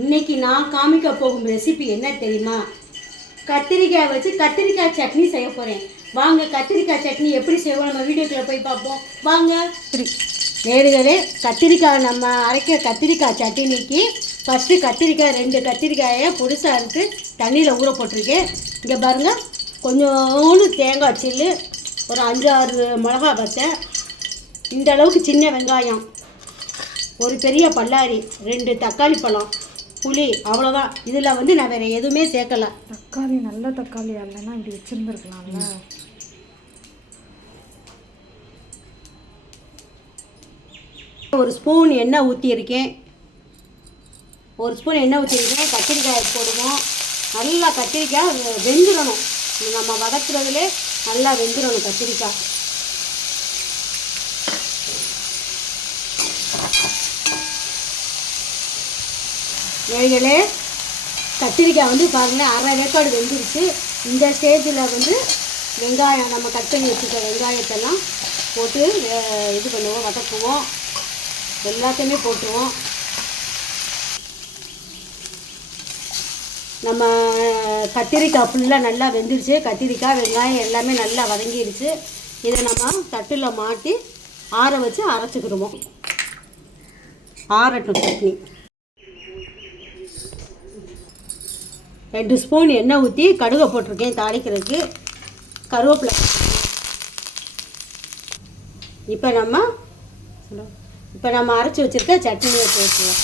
இன்னைக்கு நான் காமிக்க போகும் ரெசிபி என்ன தெரியுமா? கத்திரிக்காய் வச்சு கத்திரிக்காய் சட்னி செய்ய போகிறேன். வாங்க கத்திரிக்காய் சட்னி எப்படி செய்வோம் நம்ம வீடியோக்குள்ளே போய் பார்ப்போம் வாங்க. நேர்களே, கத்திரிக்காய் நம்ம அரைக்க கத்திரிக்காய் சட்னிக்கு ஃபஸ்ட்டு கத்திரிக்காய் 2 கத்திரிக்காயை பொடிசாக அறுத்து தண்ணியில் ஊற போட்டிருக்கேன். இங்கே பாருங்கள், கொஞ்சோண்டு தேங்காய் சில்லு, ஒரு 5-6 மிளகா பத்தை, இந்த அளவுக்கு சின்ன வெங்காயம், ஒரு பெரிய பல்லாரி, 2 தக்காளி பழம், புளி, அவ்வளோதான். இதில் வந்து நான் வேறு எதுவுமே சேர்க்கலை. தக்காளி நல்ல தக்காளி இல்லைன்னா இப்படி வச்சுருந்துருக்கலாம்ல. ஒரு ஸ்பூன் எண்ணெய் ஊற்றியிருக்கேன். கத்திரிக்காய் போடுவோம். நல்லா கத்திரிக்காய் வெந்துடணும். நம்ம வதக்குறதுலே நல்லா வெந்துடணும் கத்திரிக்காய். ஏழைகளே, கத்திரிக்காய் வந்து பாருங்கள், அரை வேக்காடு வெந்துருச்சு. இந்த ஸ்டேஜில் வந்து வெங்காயம், நம்ம கட் பண்ணி வச்சுக்க வெங்காயத்தெல்லாம் போட்டு இது பண்ணுவோம், வதக்குவோம். எல்லாத்தையுமே போட்டுருவோம். நம்ம கத்திரிக்காய் ஃபுல்லாக நல்லா வெந்துருச்சு. கத்திரிக்காய் வெங்காயம் எல்லாமே நல்லா வதங்கிடுச்சு. இதை நம்ம தட்டில் மாட்டி ஆற வச்சு அரைச்சிக்கிடுவோம். ஆறட்டும் சட்னி. 2 ஸ்பூன் எண்ணெய் ஊற்றி கடுகை போட்டிருக்கேன் தாளிக்கிறதுக்கு. கருவேப்பிலை. இப்போ நம்ம அரைச்சி வச்சுருக்க சட்னியை போட்டுருவோம்.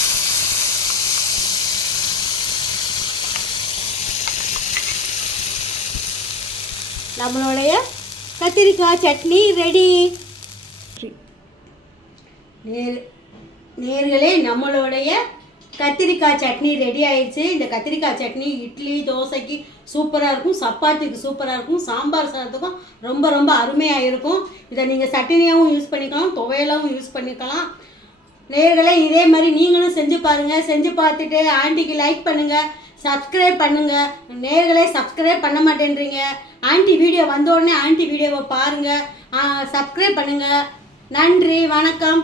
நம்மளுடைய கத்திரிக்காய் சட்னி ரெடி. நேர்களே, நம்மளுடைய கத்திரிக்காய் சட்னி ரெடி ஆயிடுச்சு. இந்த கத்திரிக்காய் சட்னி இட்லி தோசைக்கு சூப்பராக இருக்கும், சப்பாத்திக்கு சூப்பராக இருக்கும், சாம்பார் சாதத்துக்கும் ரொம்ப ரொம்ப அருமையாக இருக்கும். இதை நீங்கள் சட்னியாகவும் யூஸ் பண்ணிக்கலாம், துவையலாகவும் யூஸ் பண்ணிக்கலாம். நேர்களே, இதே மாதிரி நீங்களும் செஞ்சு பாருங்கள். செஞ்சு பார்த்துட்டு ஆண்டிக்கு லைக் பண்ணுங்கள், சப்ஸ்கிரைப் பண்ணுங்கள். நேர்களே, சப்ஸ்கிரைப் பண்ண மாட்டேன்றீங்க. ஆண்டி வீடியோ வந்தோடனே ஆண்டி வீடியோவை பாருங்கள், சப்ஸ்கிரைப் பண்ணுங்கள். நன்றி, வணக்கம்.